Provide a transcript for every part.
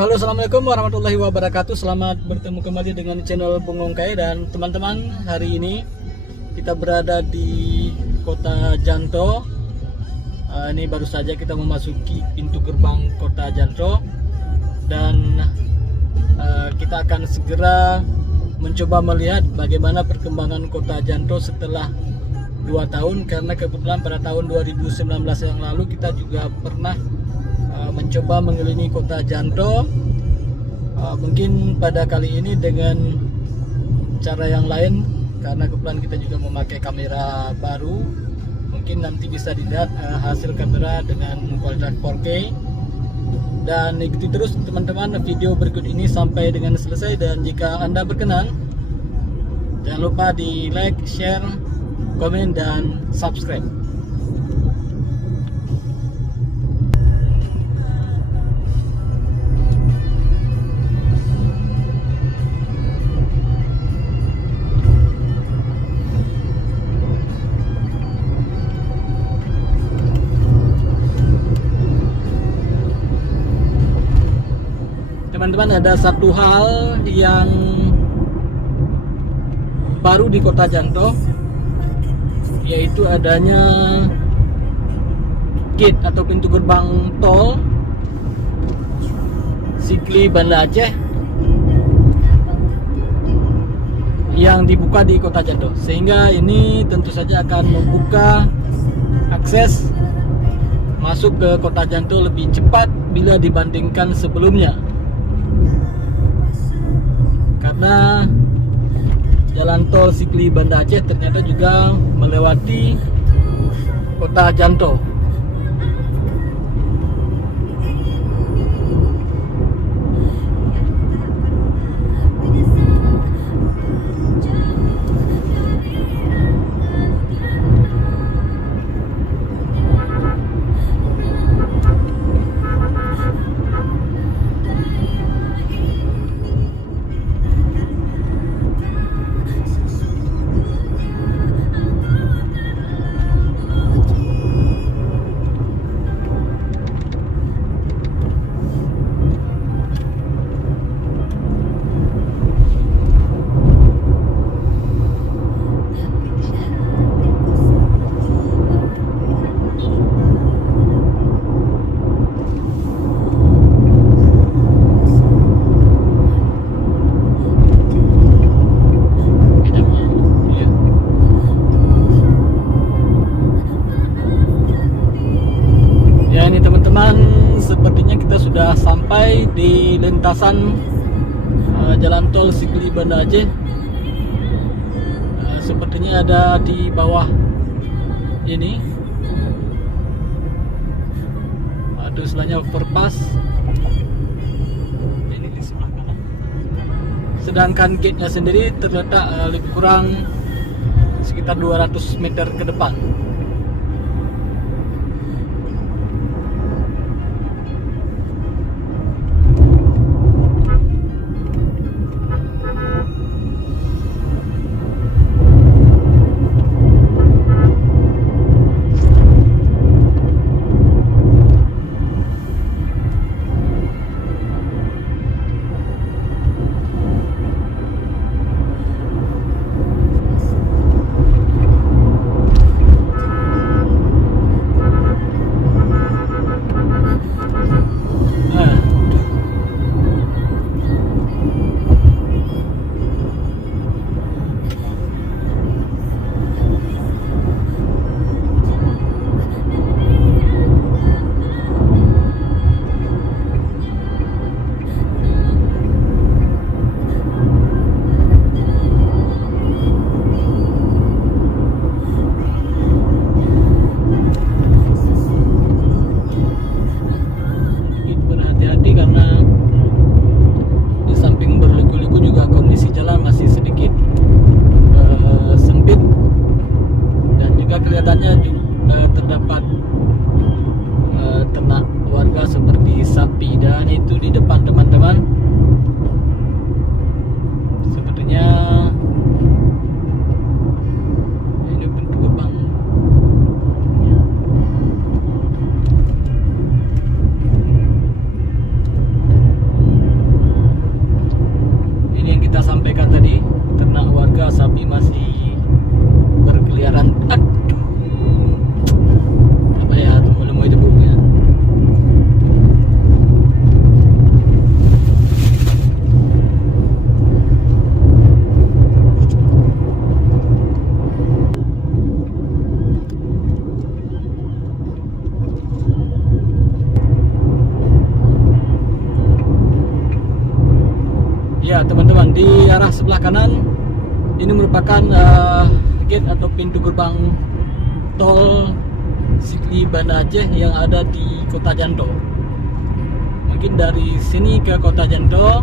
Ya, halo, assalamualaikum warahmatullahi wabarakatuh. Selamat bertemu kembali dengan channel Bung Ongkai. Dan teman-teman, hari ini kita berada di kota Janto. Ini baru saja kita memasuki pintu gerbang kota Janto, dan kita akan segera mencoba melihat bagaimana perkembangan kota Janto setelah 2 tahun, karena kebetulan pada tahun 2019 yang lalu kita juga pernah mencoba mengelilingi kota Janto. Mungkin pada kali ini dengan cara yang lain, karena kebetulan kita juga memakai kamera baru. Mungkin nanti bisa dilihat hasil kamera dengan kualitas 4K. Dan ikuti terus teman-teman video berikut ini sampai dengan selesai. Dan jika Anda berkenan, jangan lupa di like, share, komen, dan subscribe. Teman-teman, ada satu hal yang baru di kota Janto, yaitu adanya gate atau pintu gerbang tol Sigli Banda Aceh yang dibuka di kota Janto, sehingga ini tentu saja akan membuka akses masuk ke kota Janto lebih cepat bila dibandingkan sebelumnya. Karena jalan tol Sigli Banda Aceh ternyata juga melewati kota Janto. Sepertinya kita sudah sampai di lintasan jalan tol Sigli Banda Aceh. Sepertinya ada di bawah ini. Aduh, istilahnya overpass. Ini di sebelah kanan. Sedangkan gate-nya sendiri terletak lebih kurang sekitar 200 meter ke depan. sebelah kanan ini merupakan gate atau pintu gerbang tol Sikli Banda Aceh yang ada di Kota Janto. Mungkin dari sini ke Kota Janto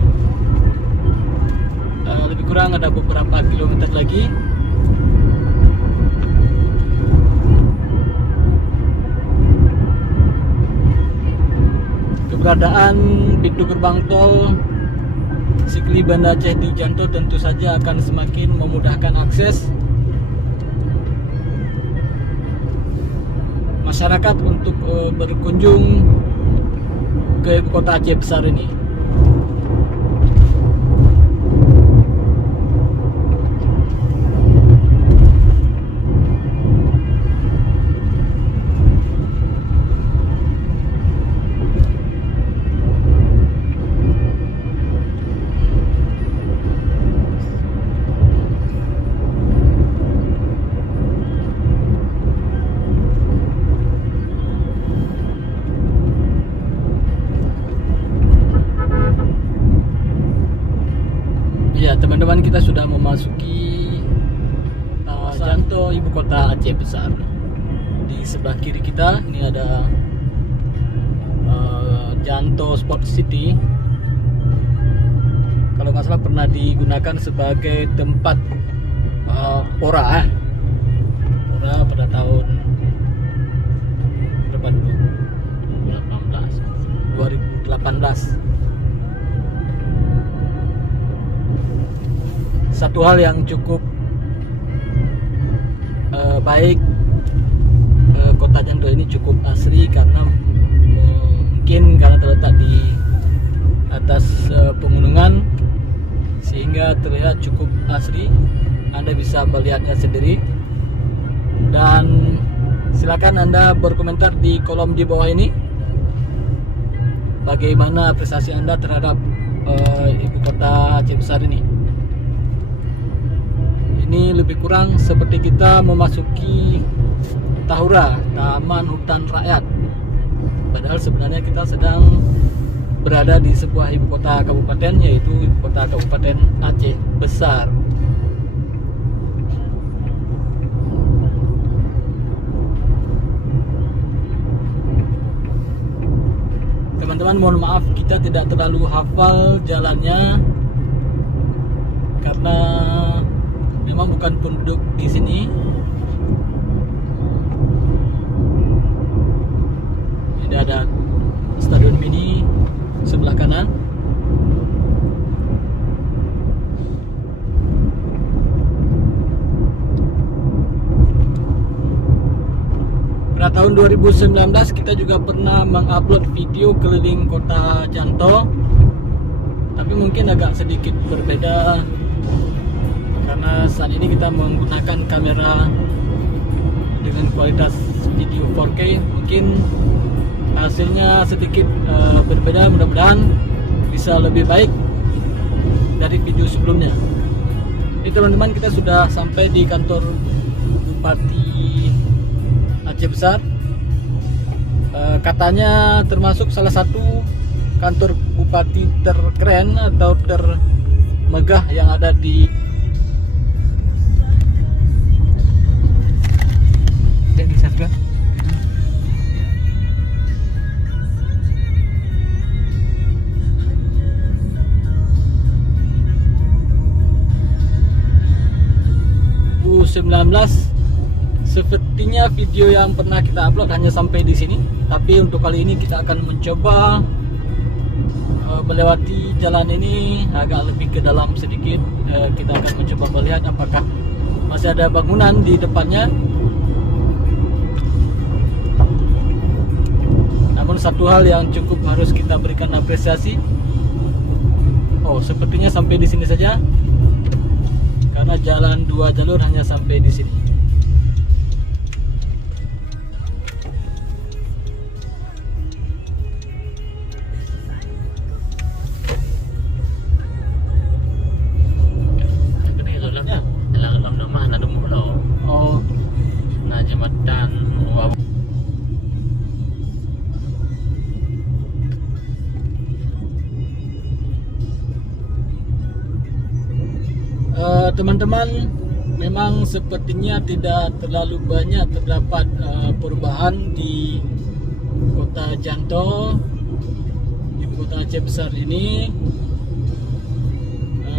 lebih kurang ada beberapa kilometer lagi. Keberadaan pintu gerbang tol Sikli Banda Aceh di Janto tentu saja akan semakin memudahkan akses masyarakat untuk berkunjung ke ibu kota Aceh besar ini. Ya teman-teman, kita sudah memasuki Janto, ibu kota Aceh besar. Di sebelah kiri kita ini ada Janto Sport City. Kalau nggak salah pernah digunakan sebagai tempat pora pada tahun berapa dulu? 2018. Satu hal yang cukup baik, kota Janto ini cukup asri karena mungkin karena terletak di atas pegunungan sehingga terlihat cukup asri. Anda bisa melihatnya sendiri, dan silakan Anda berkomentar di kolom di bawah ini bagaimana apresiasi Anda terhadap ibu kota Aceh besar ini. Ini lebih kurang seperti kita memasuki Tahura, Taman Hutan Rakyat. Padahal sebenarnya kita sedang berada di sebuah ibu kota kabupaten, yaitu ibu kota Kabupaten Aceh besar. Teman-teman, mohon maaf kita tidak terlalu hafal jalannya karena memang bukan penduduk di sini. Ini ada stadion mini sebelah kanan. Pada tahun 2019 kita juga pernah mengupload video keliling kota Janto, tapi mungkin agak sedikit berbeda karena saat ini kita menggunakan kamera dengan kualitas video 4K. Mungkin hasilnya sedikit berbeda, mudah-mudahan bisa lebih baik dari video sebelumnya. Ini teman-teman, kita sudah sampai di kantor Bupati Aceh besar. Katanya termasuk salah satu kantor bupati terkeren atau termegah yang ada di Indonesia juga. Sepertinya video yang pernah kita upload hanya sampai di sini, tapi untuk kali ini kita akan mencoba melewati jalan ini agak lebih ke dalam sedikit. Kita akan mencoba melihat apakah masih ada bangunan di depannya. Namun satu hal yang cukup harus kita berikan apresiasi, sepertinya sampai di sini saja, karena jalan 2 jalur hanya sampai di sini. Teman-teman, memang sepertinya tidak terlalu banyak terdapat perubahan di kota Janto, di kota Aceh besar ini.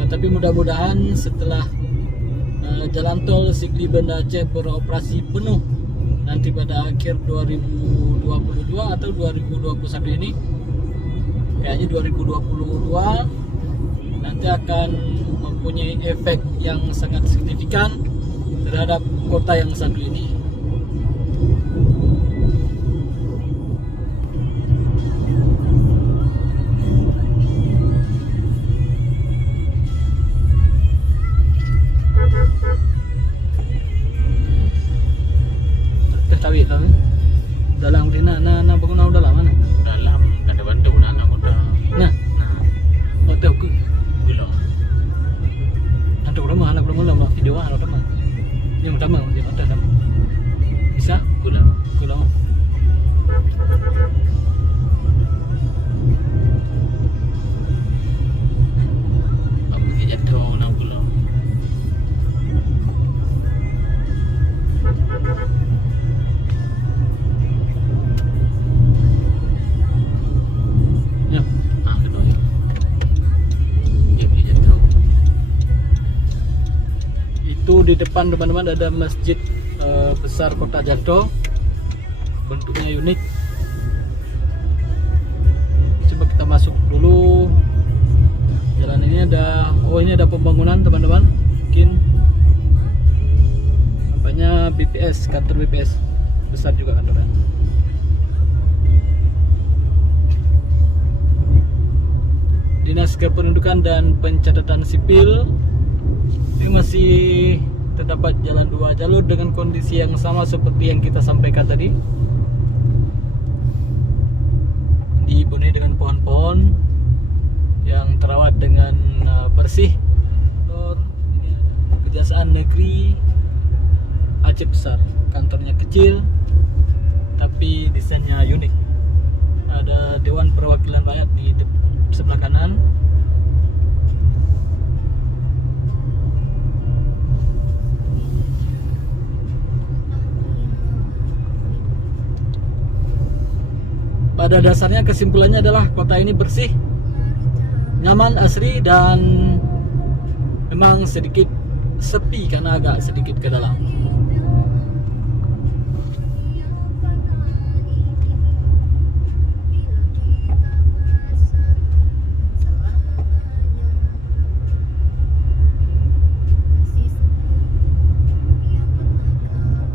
Tapi mudah-mudahan setelah jalan tol Sigli Banda Aceh beroperasi penuh nanti pada akhir 2022 atau 2021 ini, kayaknya 2022 nanti akan mempunyai efek yang sangat signifikan terhadap kota yang satu ini. Tahu lah, dalam di na bangunan udah lama nih. Dalam ada bantu nang udah. Nah, hotel ke Belum. nanti udah mah, belum lama video udah mah. Yang udah mah dia hotel dah. Bisa? Belum. Kalau Aku tidak tahu nang belum. ya. Kedua ya. Ya tidak tahu. Itu di depan teman-teman ada masjid besar kota Janto, bentuknya unik. Coba kita masuk dulu. Jalan ini ada, ini ada pembangunan teman-teman. Mungkin nampaknya BPS, kantor BPS besar juga kantornya. Dinas Kependudukan dan Pencatatan Sipil. Ini masih terdapat jalan 2 jalur dengan kondisi yang sama seperti yang kita sampaikan tadi. Dipenuhi dengan pohon-pohon yang terawat dengan bersih. Ini Kejaksaan Negeri Aceh Besar. Kantornya kecil tapi desainnya unik. Ada Dewan Perwakilan Rakyat di sebelah kanan. Pada dasarnya kesimpulannya adalah kota ini bersih, nyaman, asri, dan memang sedikit sepi karena agak sedikit ke dalam.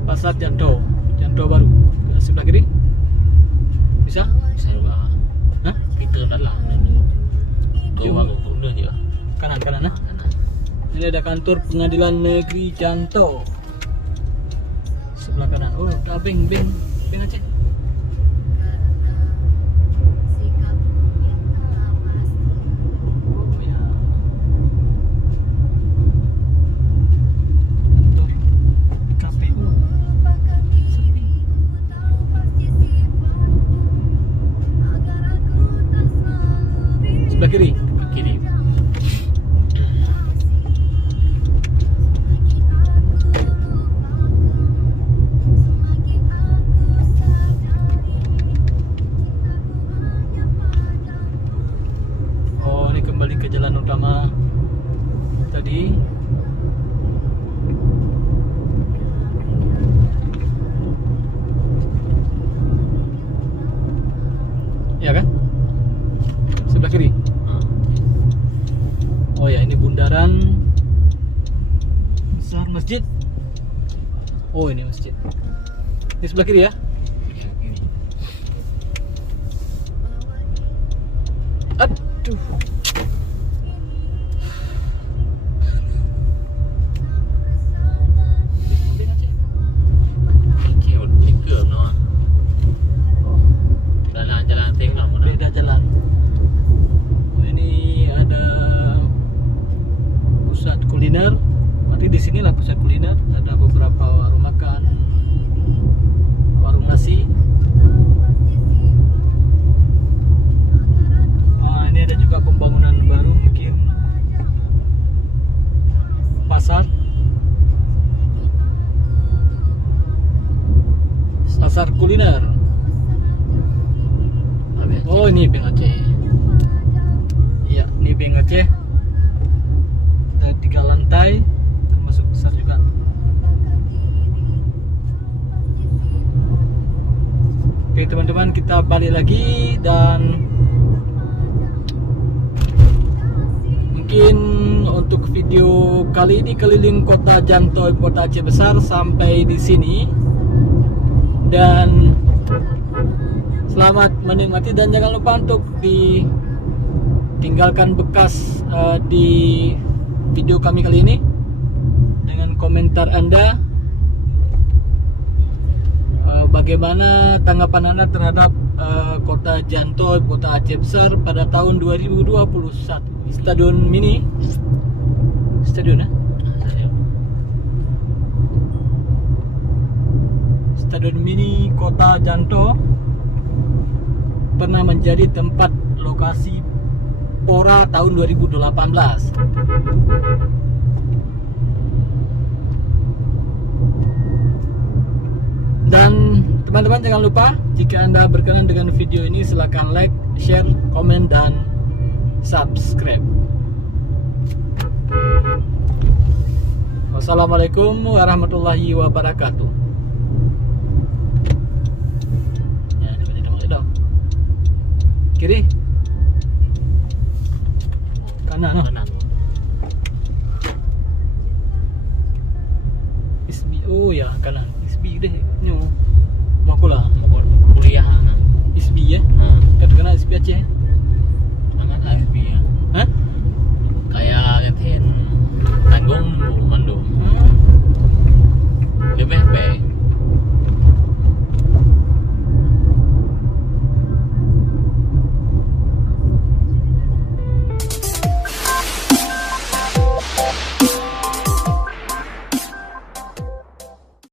Pasar Janto baru ke sebelah kiri. Bisa? Bisa juga. Hah? Kita dalam. Kau aku guna je. Kanan nah. Ini ada kantor Pengadilan Negeri Janto sebelah kanan. Oh, ada bank Aceh. Oh ya. Kantor KPU. Sepi. Sebelah kiri. Ke kiri. Oh, ini kembali ke jalan utama tadi. Ya kan? Sebelah kiri. Oh ya, ini bundaran besar masjid. Oh, ini masjid. Ini sebelah kiri ya. Ya, kiri. Aduh. Kiri tiga no. Jalan tengok mana. Beda jalan. Oh, ini ada pusat kuliner. Nanti di sinilah pusat kuliner. Ada beberapa warung makan, warung nasi. Ini ada juga pembangunan baru, mungkin pasar. pasar kuliner. Oh, ini Beng Aceh. Iya, ini Beng Aceh. Ada 3 lantai, termasuk besar juga. Oke teman-teman, kita balik lagi dan mungkin untuk video kali ini keliling kota Janto, kota Aceh besar sampai di sini. Dan selamat menikmati dan jangan lupa untuk ditinggalkan bekas di video kami kali ini dengan komentar Anda. Bagaimana tanggapan Anda terhadap kota Janto, kota Aceh besar pada tahun 2021? Stadion mini, stadion ya? Stadion mini kota Janto pernah menjadi tempat lokasi Pora tahun 2018. Dan teman-teman jangan lupa, jika Anda berkenan dengan video ini, silahkan like, share, komen, dan subscribe. Wassalamualaikum warahmatullahi wabarakatuh. Ya, ini dong. Kiri, kanan, no? Kanan. SB, oh ya kanan. SB deh, nyo, makula.